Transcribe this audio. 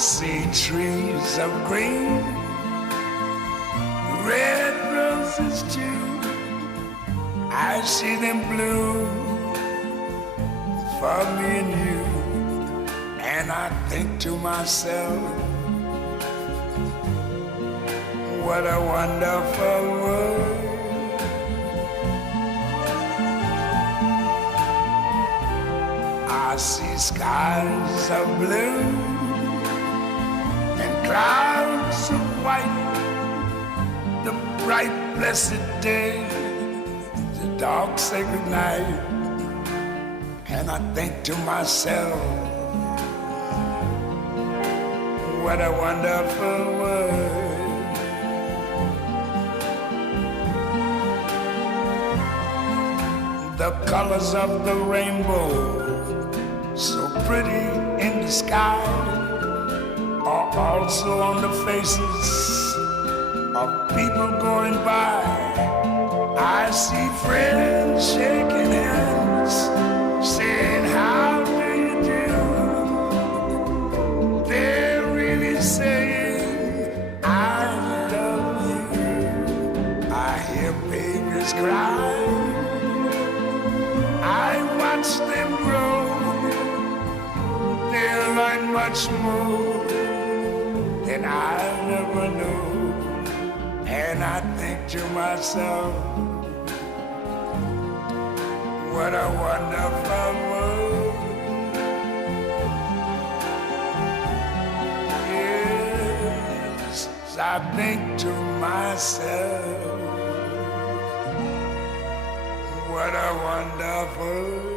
see trees of green, red roses too. I see them bloom for me and you. And I think to myself, what a wonderful world. I see skies of blue and clouds of white, the bright blessed day, the dark sacred night. And I think to myself, what a wonderful world. The colors of the rainbow, so pretty in the sky, are also on the faces of people going by. I see friends shaking hands, saying, how do you do? They're really saying, I love you. I hear babies cry, I watch them grow. They'll learn much more than I never knew. And I think to myself, what a wonderful world. Yes, I think to myself, what a wonderful